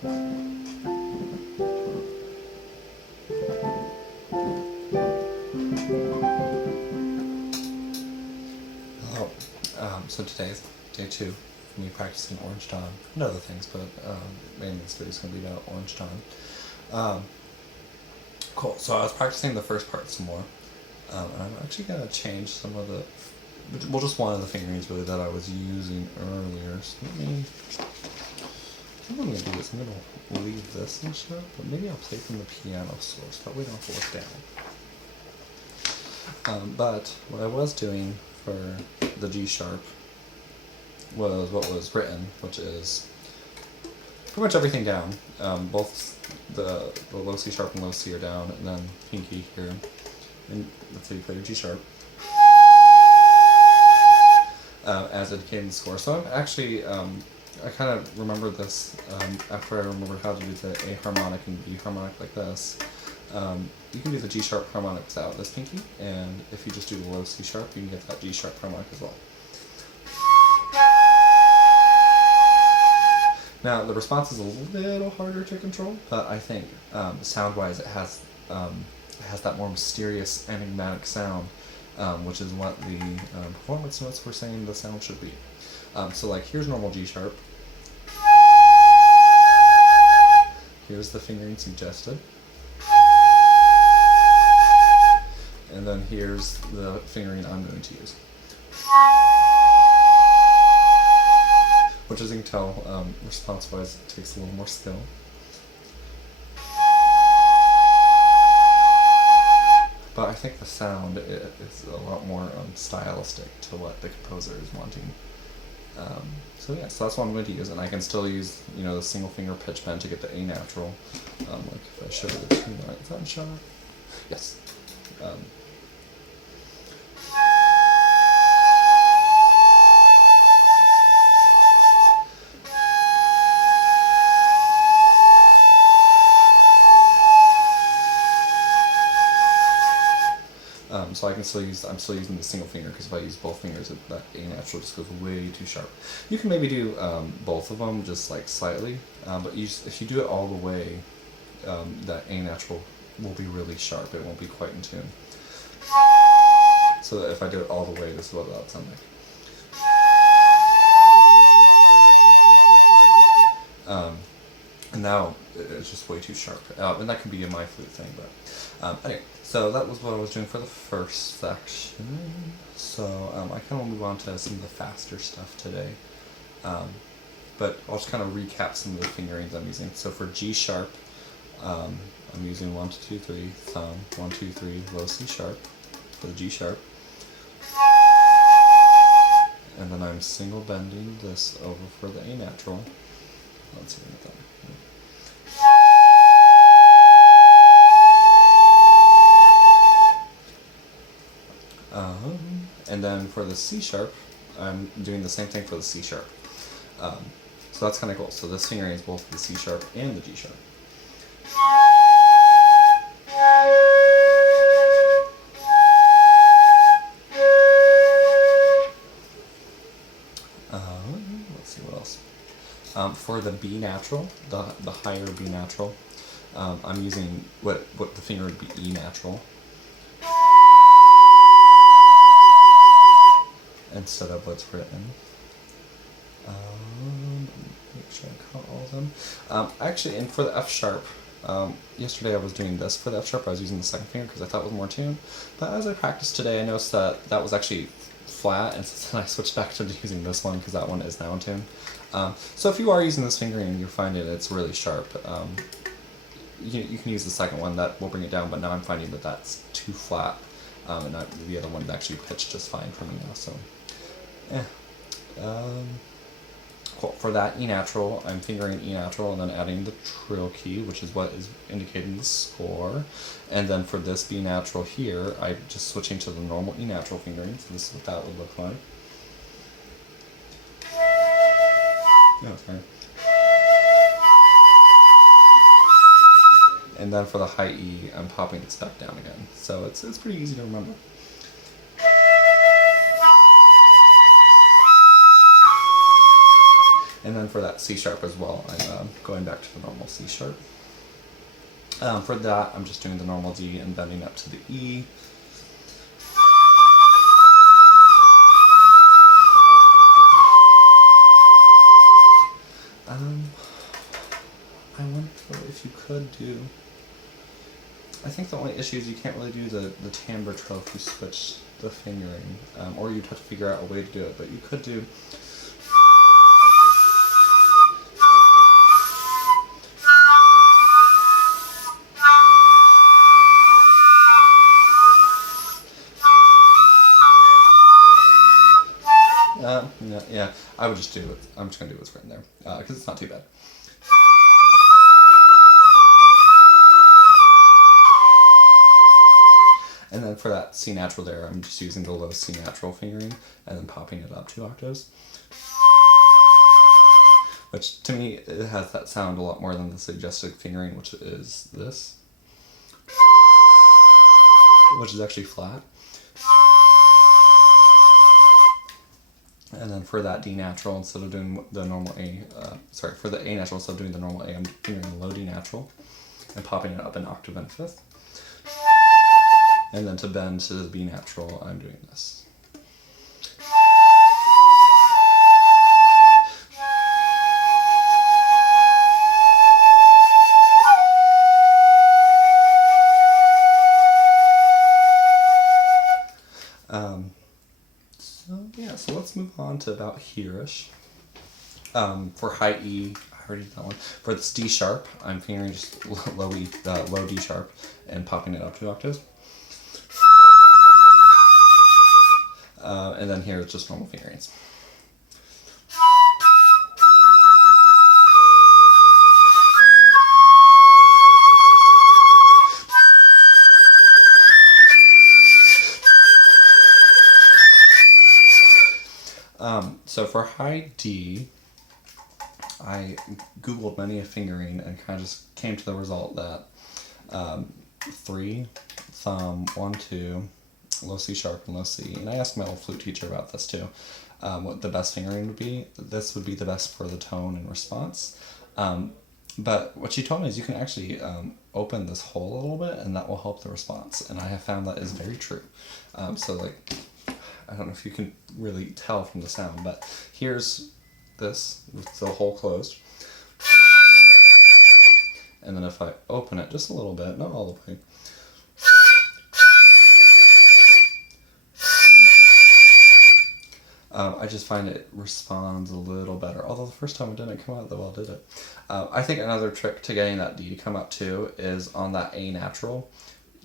So today's day 2 of me practicing Orange Dawn and other things, but mainly this video is going to be about Orange Dawn. Cool, so I was practicing the first part some more, and I'm actually going to change some of the, well, just one of the fingerings really that I was using earlier. So what I'm going to do is I'm going to leave this in sharp, but maybe I'll play from the piano source, that way I don't have to look down. But what I was doing for the G sharp was what was written, which is pretty much everything down. Both the low C sharp and low C are down, and then pinky here. And let's say you play your G sharp as indicated in the score. So I'm actually, I kind of remember this after I remembered how to do the A harmonic and B harmonic like this. You can do the G sharp harmonic without this pinky, and if you just do the low C sharp, you can get that G sharp harmonic as well. Now the response is a little harder to control, but I think sound-wise it has that more mysterious, enigmatic sound, which is what the performance notes were saying the sound should be. So like here's normal G sharp. Here's the fingering suggested. And then here's the fingering I'm going to use. Which, as you can tell, response-wise, it takes a little more skill. But I think the sound is a lot more stylistic to what the composer is wanting. So yeah, so that's what I'm going to use, and I can still use, you know, the single finger pitch bend to get the A natural. Like if I show you the 2 notes, is that in shot? Yes. So I can still use, I'm still using the single finger, because if I use both fingers, that A natural just goes way too sharp. You can maybe do both of them just like slightly, but if you do it all the way, that A natural will be really sharp. It won't be quite in tune. So that if I do it all the way, this is what that would sound like. And now it's just way too sharp, and that can be a my flute thing, but anyway, so that was what I was doing for the first section. So I kind of want to move on to some of the faster stuff today, but I'll just kind of recap some of the fingerings I'm using. So for G sharp, I'm using 1, 2, 3 thumb, 1, 2, 3 low C sharp for the G sharp, and then I'm single bending this over for the A natural. Let's see what that. And then for the C sharp, I'm doing the same thing for the C sharp. So that's kind of cool. So this fingering is both the C sharp and the G sharp. Let's see what else. For the B natural, the higher B natural, I'm using what the finger would be E natural instead of what's written. Make sure I caught all of them. Actually, and for the F sharp, yesterday I was doing this. For the F sharp, I was using the second finger because I thought it was more tuned. But as I practiced today, I noticed that that was actually flat, and so then I switched back to using this one because that one is now in tune. So if you are using this fingering and you're finding it's really sharp, you can use the second one. That will bring it down, but now I'm finding that that's too flat, and the other one actually pitched just fine for me now. So, cool. For that E natural, I'm fingering E natural and then adding the trill key, which is what is indicated in the score. And then for this B natural here, I'm just switching to the normal E natural fingering. So this is what that would look like. Oh, sorry. And then for the high E, I'm popping this back down again. So it's pretty easy to remember. And then for that C sharp as well, I'm going back to the normal C sharp. For that, I'm just doing the normal D and bending up to the E. I wonder if you could do... I think the only issue is you can't really do the timbre trill if you switch the fingering, or you'd have to figure out a way to do it, but you could do... yeah, I would just do it. I'm just going to do what's written there, because it's not too bad. And then for that C natural there, I'm just using the low C natural fingering and then popping it up 2 octaves. Which to me, it has that sound a lot more than the suggested fingering, which is this. Which is actually flat. And then for that D natural, instead of doing the normal A, for the A natural, instead of doing the normal A, I'm fingering the low D natural and popping it up an octave and a fifth. And then to bend to the B natural, I'm doing this. So let's move on to about here-ish. For high E, I already did that one. For this D sharp, I'm fingering just low E, low D sharp, and popping it up 2 octaves. And then here it's just normal fingerings. So for high D, I Googled many a fingering and kind of just came to the result that 3, thumb, 1, 2, low C sharp and low C. And I asked my old flute teacher about this too, what the best fingering would be. This would be the best for the tone and response. But what she told me is you can actually open this hole a little bit and that will help the response. And I have found that is very true. So like, I don't know if you can really tell from the sound, but here's this with the hole closed. And then if I open it just a little bit, not all the way, I just find it responds a little better. Although the first time it didn't come out that well, did it? I think another trick to getting that D to come out too is on that A natural.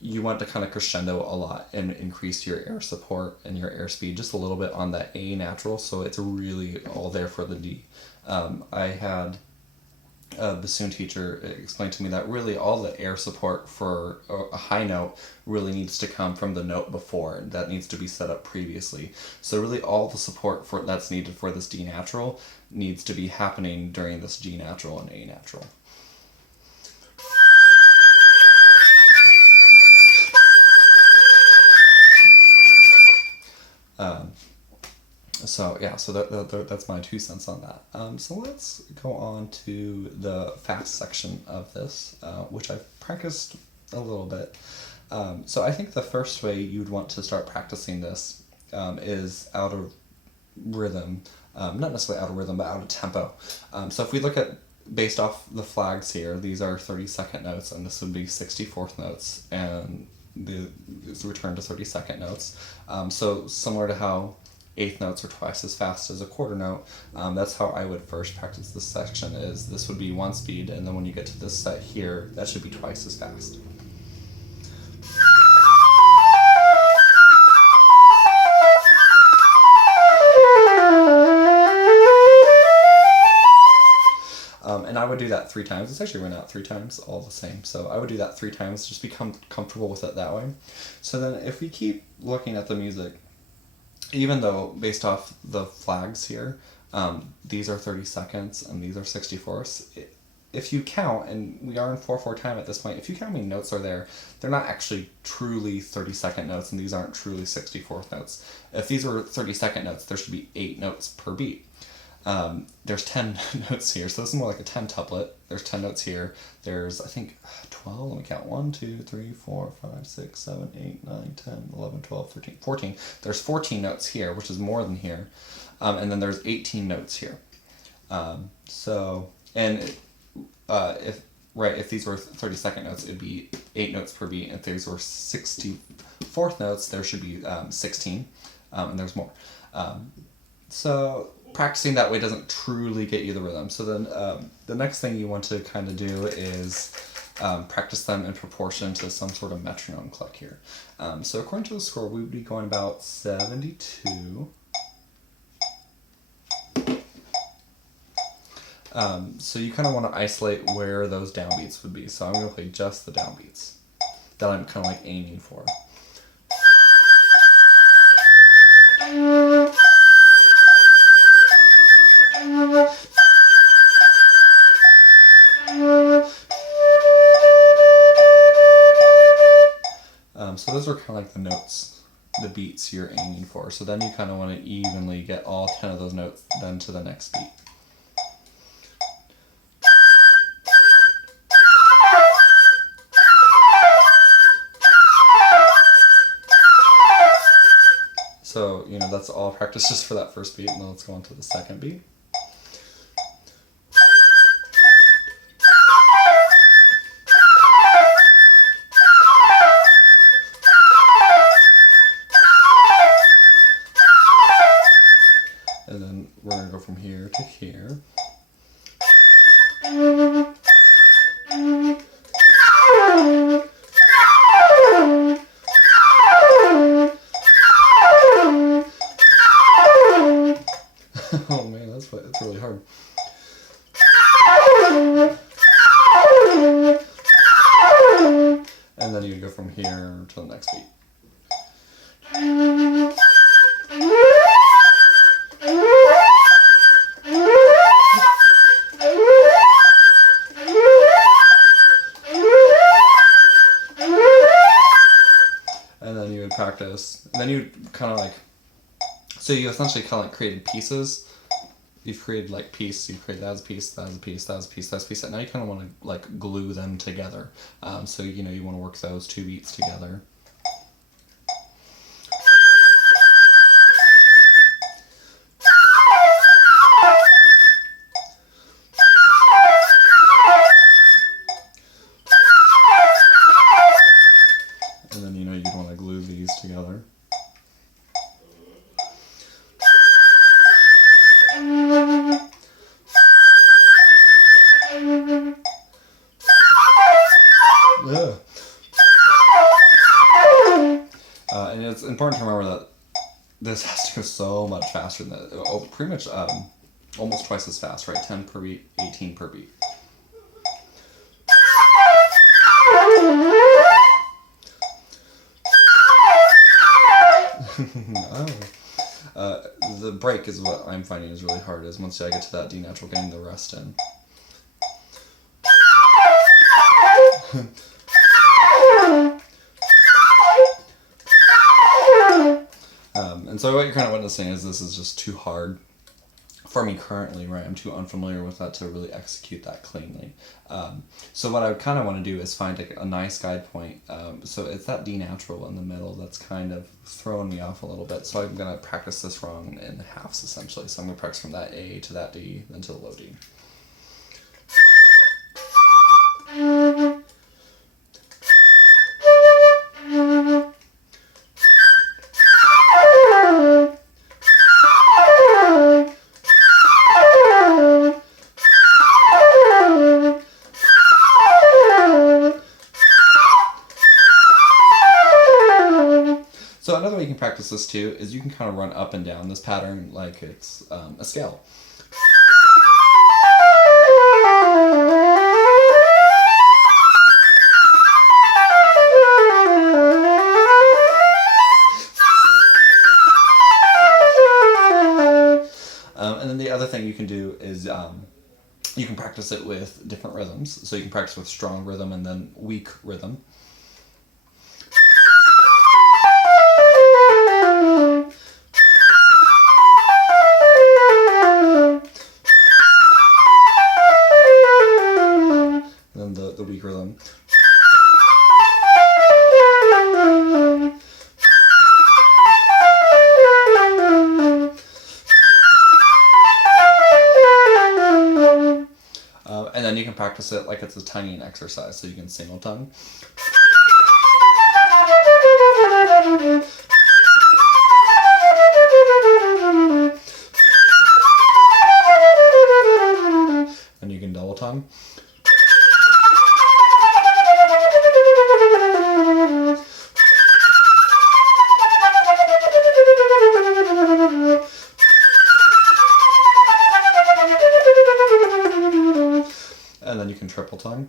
You want to kind of crescendo a lot and increase your air support and your air speed just a little bit on that A natural, so it's really all there for the D. I had a bassoon teacher explain to me that really all the air support for a high note really needs to come from the note before. That needs to be set up previously. So really all the support for that's needed for this D natural needs to be happening during this G natural and A natural. So that's my 2 cents on that. So let's go on to the fast section of this, which I've practiced a little bit. So I think the first way you'd want to start practicing this is out of rhythm, not necessarily out of rhythm, but out of tempo. So if we look at, based off the flags here, these are 32nd notes, and this would be 64th notes, and it's return to 32nd notes. So similar to how 8th notes are twice as fast as a quarter note, that's how I would first practice this section. Is this would be 1 speed, and then when you get to this set here, that should be twice as fast. And I would do that 3 times. It's actually written out 3 times, all the same. So I would do that 3 times, just become comfortable with it that way. So then if we keep looking at the music, even though based off the flags here, these are 30 seconds and these are 64ths, if you count, and we are in 4/4 time at this point, if you count how many notes are there, they're not actually truly 32nd notes, and these aren't truly 64th notes. If these were 32nd notes, there should be 8 notes per beat. there's 10 notes here, so this is more like a 10 tuplet. There's 10 notes here. There's, I think, 12. Let me count. 1, 2, 3, 4, 5, 6, 7, 8, 9, 10, 11, 12, 13, 14. There's 14 notes here, which is more than here. And then there's 18 notes here. If these were 32nd notes, it'd be 8 notes per beat. If these were 64th notes, there should be 16, and there's more. So practicing that way doesn't truly get you the rhythm. So then the next thing you want to kind of do is practice them in proportion to some sort of metronome click here. So according to the score, we would be going about 72. So you kind of want to isolate where those downbeats would be. So I'm going to play just the downbeats that I'm kind of like aiming for. So those are kind of like the notes, the beats you're aiming for. So then you kind of want to evenly get all 10 of those notes then to the next beat. So, that's all practice just for that first beat, and then let's go on to the second beat. And then we're going to go from here to here. Oh man, that's really hard. And then you go from here to the next beat. And then you would practice, and then you kind of like, so you essentially kind of like created pieces. You've created like piece, you've created that as a piece, that as a piece, that as a piece, that as a piece. And now you kind of want to like glue them together. So you want to work those two beats together. And then you'd want to glue these together. And it's important to remember that this has to go so much faster than that. Pretty much almost twice as fast, right? 10 per beat, 18 per beat. The break is what I'm finding is really hard, is once I get to that D natural, getting the rest in. And so what you're kind of witnessing is this is just too hard for me currently, right? I'm too unfamiliar with that to really execute that cleanly. So what I kind of want to do is find a nice guide point. So it's that D natural in the middle that's kind of throwing me off a little bit. So I'm going to practice this wrong in halves essentially. So I'm going to practice from that A to that D, then to the low D. So another way you can practice this too is you can kind of run up and down this pattern like it's a scale. And then the other thing you can do is you can practice it with different rhythms. So you can practice with strong rhythm and then weak rhythm. rhythm. And then you can practice it like it's a tonguing exercise, so you can single tongue. And you can double tongue. And then you can triple tongue.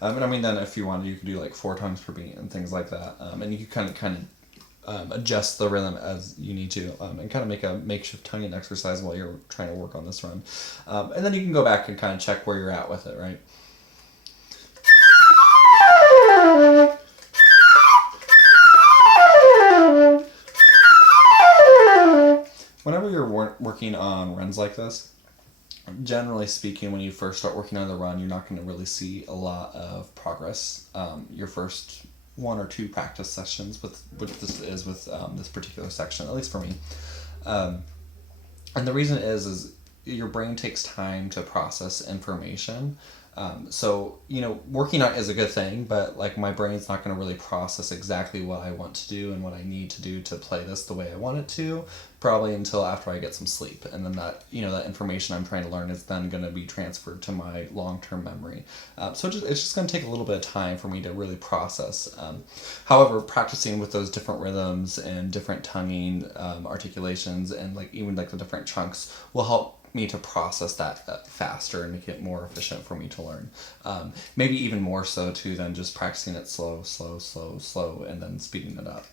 And I mean, then if you wanted, you could do like 4 tongues per beat and things like that. And you can kind of adjust the rhythm as you need to, and kind of make a makeshift tonguing exercise while you're trying to work on this run. And then you can go back and kind of check where you're at with it, right? Whenever you're working on runs like this, generally speaking, when you first start working on the run, you're not going to really see a lot of progress. Your first 1 or 2 practice sessions with this particular section, at least for me. And the reason is your brain takes time to process information. So, working on it is a good thing, but like my brain's not going to really process exactly what I want to do and what I need to do to play this the way I want it to, probably until after I get some sleep. And then that information I'm trying to learn is then going to be transferred to my long-term memory. So it's just going to take a little bit of time for me to really process. However, practicing with those different rhythms and different tonguing articulations and even the different chunks will help me to process that faster and make it more efficient for me to learn. Maybe even more so too than just practicing it slow, and then speeding it up.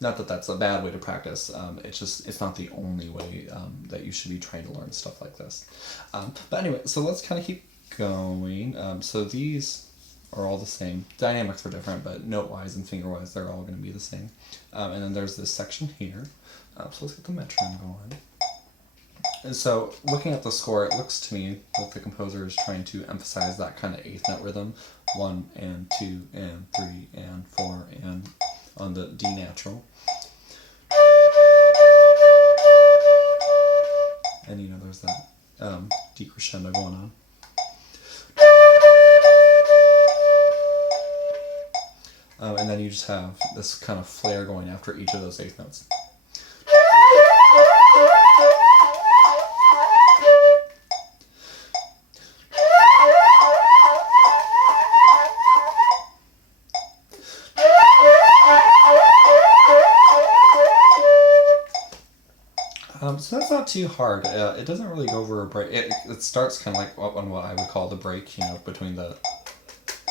Not that that's a bad way to practice. It's not the only way that you should be trying to learn stuff like this. But anyway, so let's kind of keep going. So these are all the same. Dynamics are different, but note-wise and finger-wise, they're all going to be the same. And then there's this section here. So let's get the metronome going. And so, looking at the score, it looks to me like the composer is trying to emphasize that kind of 8th note rhythm. 1 and 2 and 3 and 4 and on the D natural. And there's that decrescendo going on. And then you just have this kind of flare going after each of those 8th notes. So that's not too hard. It doesn't really go over a break. It starts kind of like on what I would call the break, between the,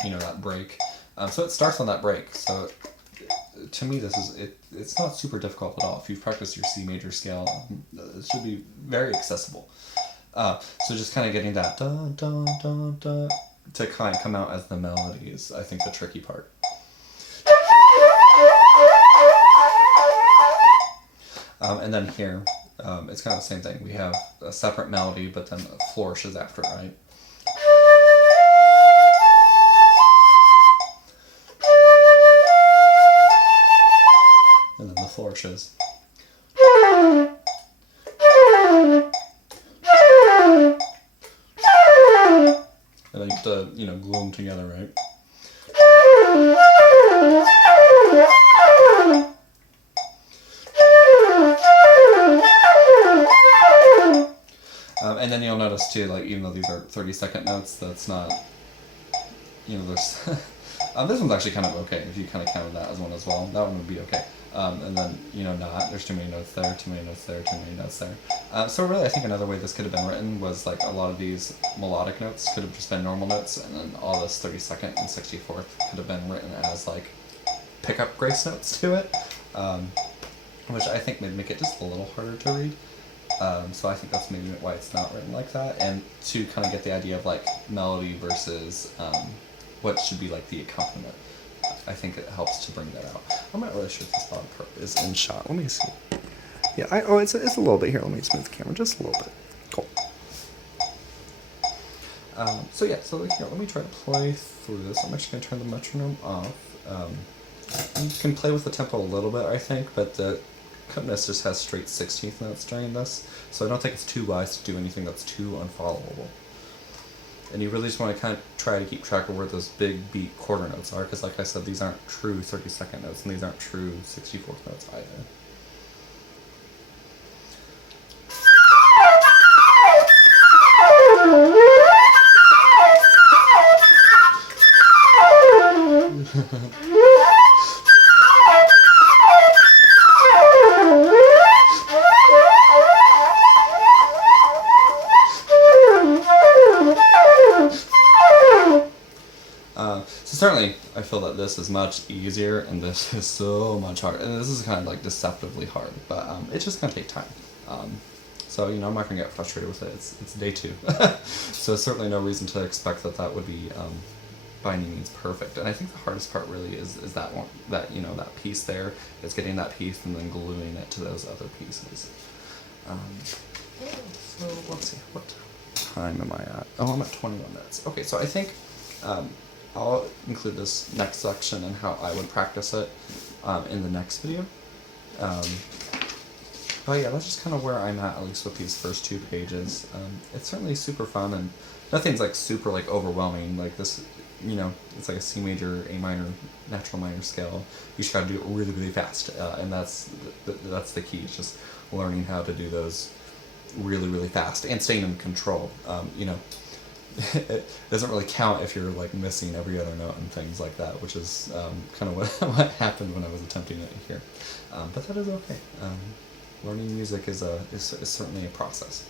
that break. So it starts on that break. So to me, it's not super difficult at all. If you've practiced your C major scale, it should be very accessible. So just kind of getting that da da da da to kind of come out as the melody is, I think, the tricky part. And then here, it's kind of the same thing. We have a separate melody, but then flourishes after it, right? And then the flourishes. And then you have to, glue them together, right? And then you'll notice too, even though these are 30-second notes, that's not, there's, this one's actually kind of okay, if you kind of counted that as one as well. That one would be okay. And then, not, there's too many notes there, too many notes there, too many notes there. So really, I think another way this could have been written was, a lot of these melodic notes could have just been normal notes, and then all this 32nd and 64th could have been written as, pickup grace notes to it, which I think would make it just a little harder to read. So I think that's maybe why it's not written like that, and to kind of get the idea of melody versus what should be like the accompaniment. I think it helps to bring that out. I'm not really sure if this bottom part is in shot. Let me see. Yeah, it's a little bit here. Let me smooth the camera just a little bit. Cool. So yeah, so here, let me try to play through this. I'm actually going to turn the metronome off. You can play with the tempo a little bit, I think, but the accompanist just has straight 16th notes during this, so I don't think it's too wise to do anything that's too unfollowable. And you really just want to kind of try to keep track of where those big beat quarter notes are, because like I said, these aren't true 32nd notes, and these aren't true 64th notes either. So certainly, I feel that this is much easier, and this is so much harder. And this is kind of like deceptively hard, but it's just gonna take time. So you know, I'm not gonna get frustrated with it. It's day 2, so certainly no reason to expect that that would be by any means perfect. And I think the hardest part really is that one, that you know, that piece there is getting that piece and then gluing it to those other pieces. So let's see, what time am I at? Oh, I'm at 21 minutes. Okay, so I think I'll include this next section and how I would practice it in the next video. But yeah, that's just kind of where I'm at least with these first 2 pages. It's certainly super fun, and nothing's like super like overwhelming. Like this, you know, it's like a C major, A minor, natural minor scale. You just gotta do it really, really fast, and that's the key. It's just learning how to do those really, really fast and staying in control. You know, it doesn't really count if you're like missing every other note and things like that, which is kind of what happened when I was attempting it here. But that is okay. Learning music is certainly a process.